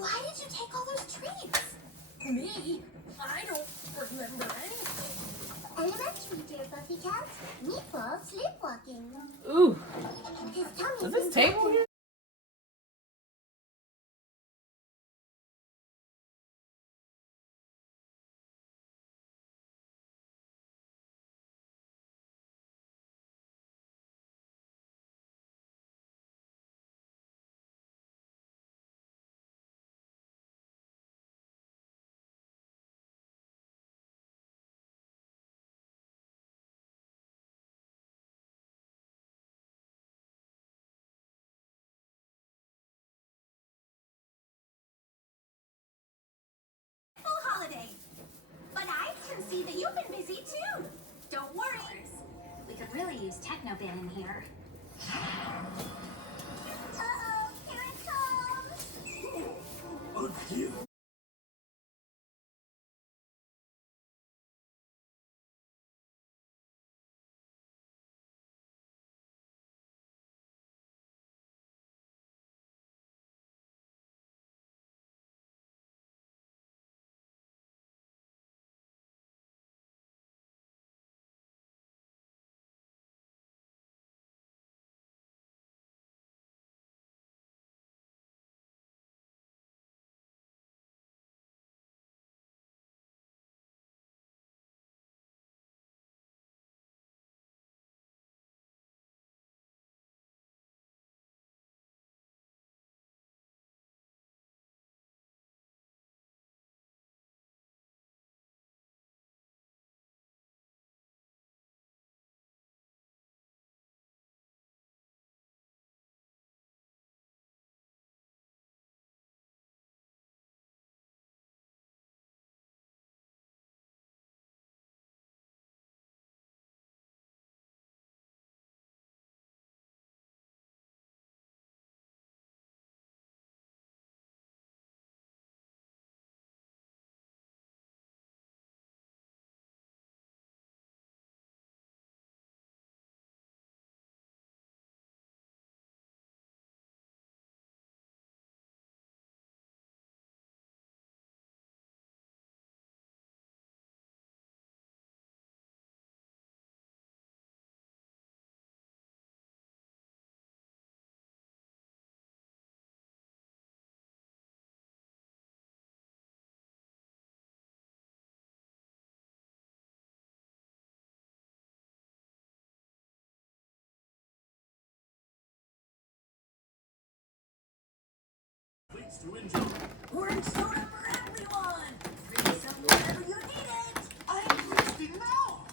Why did you take all those treats? Me? I don't remember anything. Elementary, dear Puppycat. Meatball sleepwalking. Ooh. His tummy Is this table here? Holiday. But I can see that you've been busy too. Don't worry. We could really use Technoban in here. Uh-oh, here it comes. To enjoy. Orange soda for everyone! Free some whenever you need it! I'm thirsty now!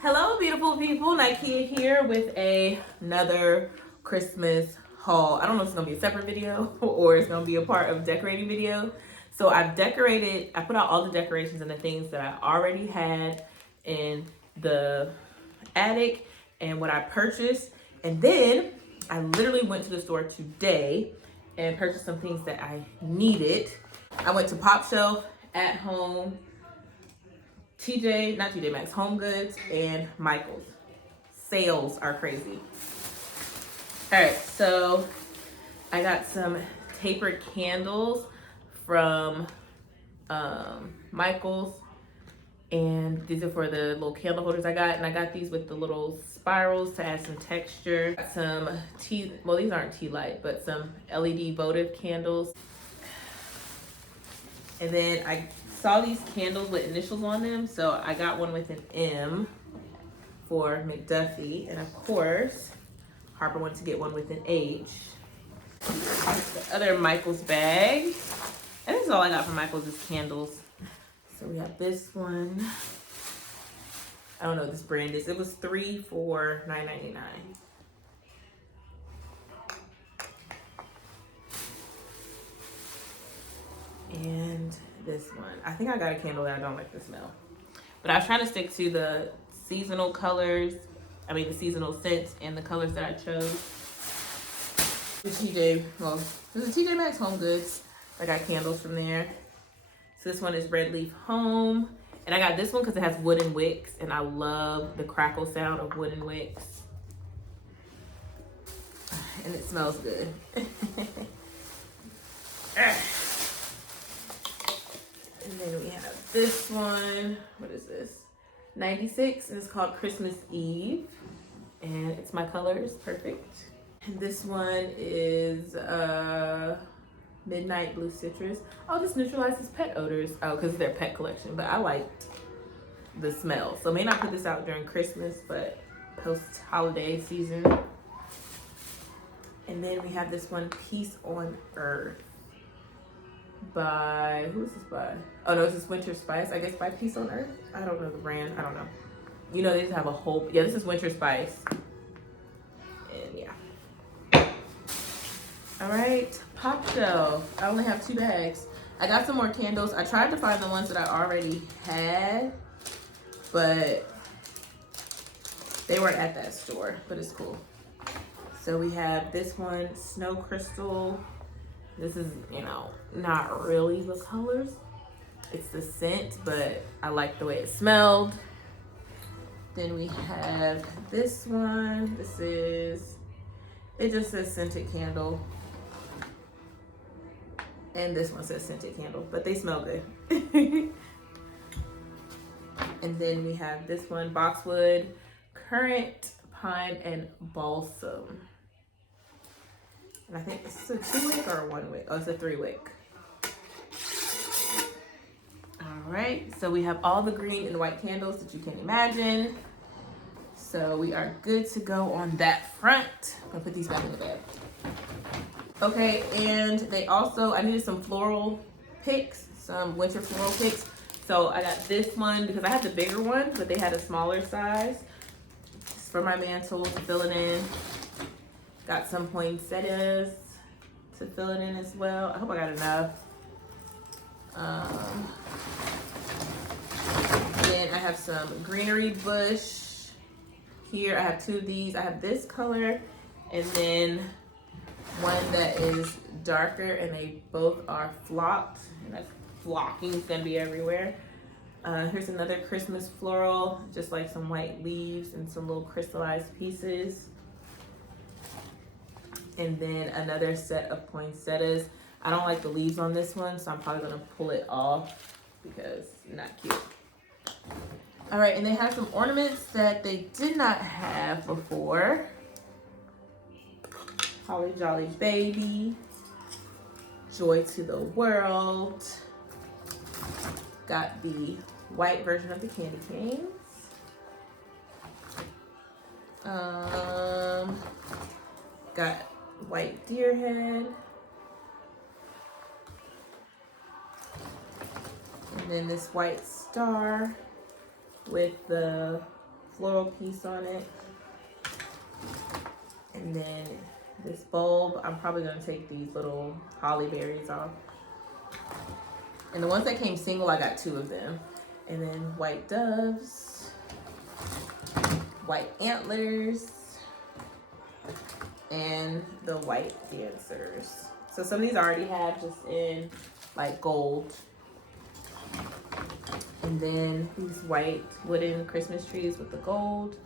Hello, beautiful people. Nikea here with another Christmas haul. I don't know if it's gonna be a separate video or it's gonna be a part of decorating video. So I put out all the decorations and the things that I already had in the attic and what I purchased. And then I literally went to the store today and purchased some things that I needed. I went to Popshelf, At Home, not TJ Maxx, Homegoods, and Michael's. Sales are crazy. All right, so I got some tapered candles from Michael's, And these are for the little candle holders I got. And I got these with the little spirals to add some texture. Got some tea, well, these aren't tea light, but some LED votive candles. And then I saw these candles with initials on them. So I got one with an M for McDuffie. And of course, Harper wanted to get one with an H. The other Michael's bag. And this is all I got from Michael's is candles. So we have this one. I don't know what this brand is. It was 3 for $9.99. And this one. I think I got a candle that I don't like the smell. But I was trying to stick to the seasonal colors. I mean the seasonal scents and the colors that I chose. The TJ, well, this is TJ Maxx Homegoods. I got candles from there. So this one is Red Leaf Home. And I got this one because it has wooden wicks. And I love the crackle sound of wooden wicks. And it smells good. And then we have this one. What is this? 96. And it's called Christmas Eve. And it's my colors. Perfect. And this one is Midnight Blue Citrus. Oh, this neutralizes pet odors. Oh, because it's their pet collection. But I liked the smell. So I may not put this out during Christmas, but post-holiday season. And then we have this one, Peace on Earth. By, who is this by? Oh no, it's this Winter Spice. I guess by Peace on Earth. I don't know the brand. I don't know. You know, they just have a whole, yeah, this is Winter Spice. And yeah. All right, pop shelf. I only have 2 bags. I got some more candles. I tried to find the ones that I already had, but they weren't at that store, but it's cool. So we have this one, Snow Crystal. This is, you know, not really the colors. It's the scent, but I like the way it smelled. Then we have this one. This is, it just says scented candle. And this one says scented candle, but they smell good. And then we have this one, Boxwood, Currant, Pine, and Balsam. And I think this is a 2-wick or a 1-wick. Oh, it's a 3-wick. All right, so we have all the green and white candles that you can imagine. So we are good to go on that front. I'm gonna put these back in the bag. Okay, and they also, I needed some floral picks, some winter floral picks. So I got this one because I had the bigger one, but they had a smaller size. It's for my mantle to fill it in. Got some poinsettias to fill it in as well. I hope I got enough. Then I have some greenery bush. Here I have 2 of these. I have this color and then one that is darker, and they both are flocked. And that flocking is gonna be everywhere. Here's another Christmas floral, just like some white leaves and some little crystallized pieces. And then another set of poinsettias. I don't like the leaves on this one, so I'm probably gonna pull it off because it's not cute. All right, and they have some ornaments that they did not have before. Holly Jolly Baby, Joy to the World. Got the white version of the candy canes. Got white deer head. And then this white star with the floral piece on it. And then this bulb, I'm probably gonna take these little holly berries off. And the ones that came single, I got 2 of them. And then white doves, white antlers, and the white dancers. So some of these I already have just in like gold. And then these white wooden Christmas trees with the gold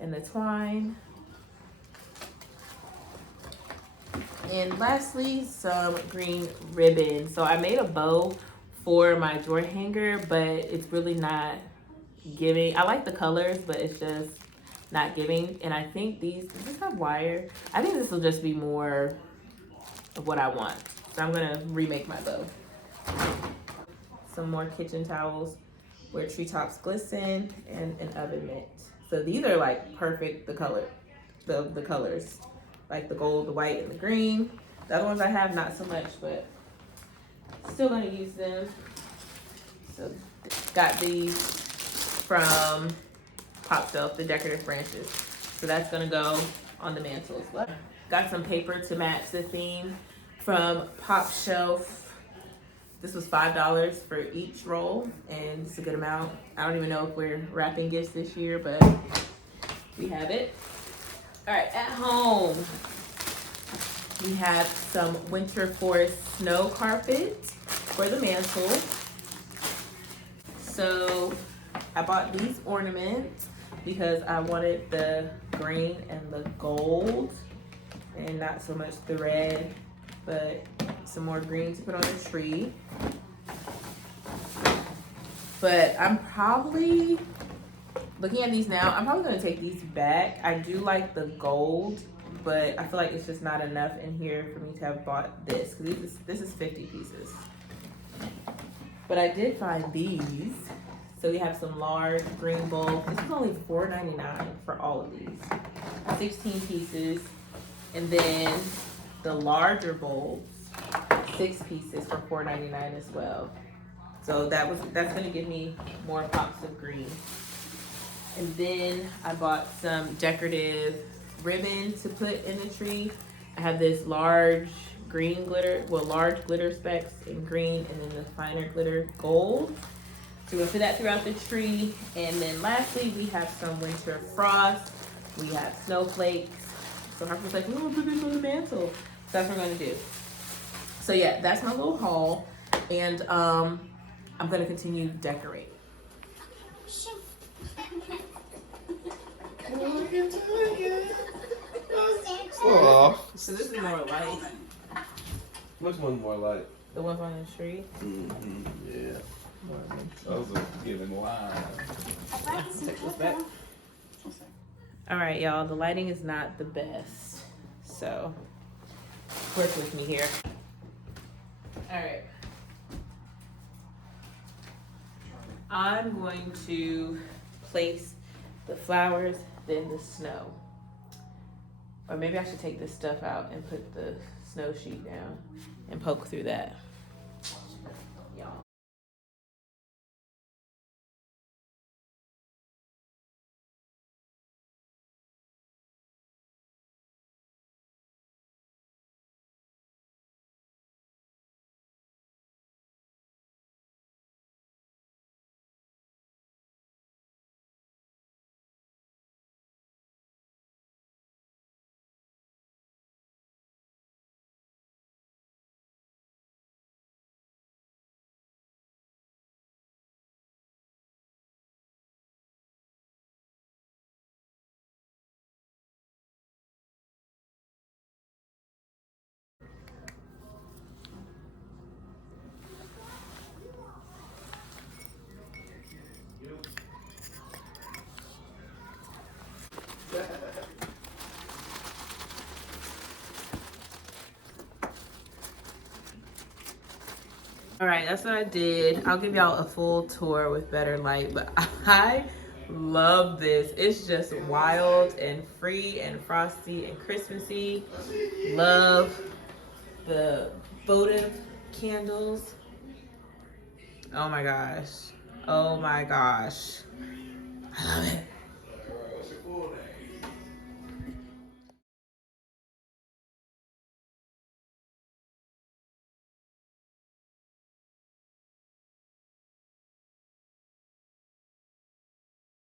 and the twine. And lastly, some green ribbon. So I made a bow for my drawer hanger, but it's really not giving. I like the colors, but it's just not giving. And I think does this have wire? I think this will just be more of what I want. So I'm gonna remake my bow. Some more kitchen towels where treetops glisten and an oven mitt. So these are like perfect, the colors, like the gold, the white, and the green. The other ones I have, not so much, but still gonna use them. So got these from popshelf, the decorative branches. So that's gonna go on the mantle as well. Got some paper to match the theme from popshelf. This was $5 for each roll, and it's a good amount. I don't even know if we're wrapping gifts this year, but we have it. All right, at home, we have some winter forest snow carpet for the mantle. So I bought these ornaments because I wanted the green and the gold and not so much the red, but some more green to put on the tree. But I'm probably, looking at these now, I'm probably gonna take these back. I do like the gold, but I feel like it's just not enough in here for me to have bought this, because this is 50 pieces. But I did find these. So we have some large green bulbs. This is only $4.99 for all of these. 16 pieces. And then the larger bulbs, 6 pieces for $4.99 as well. So that's gonna give me more pops of green. And then I bought some decorative ribbon to put in the tree. I have this large green glitter, large glitter specks in green, and then the finer glitter gold. So we're gonna put that throughout the tree. And then lastly, we have some winter frost. We have snowflakes. So Harper's like, we're gonna put this on the mantle. So that's what we're gonna do. So yeah, that's my little haul. And I'm gonna continue decorating. Oh. So this is more light. Which one's more light? The ones on the tree. Mm-hmm. Yeah. Those are giving line. Take this back. All right, y'all. The lighting is not the best, so work with me here. All right. I'm going to place the flowers, then the snow. Or maybe I should take this stuff out and put the snow sheet down and poke through that. Y'all. All right, that's what I did. I'll give y'all a full tour with better light, but I love this. It's just wild and free and frosty and Christmassy. Love the votive candles. Oh my gosh. Oh my gosh. I love it.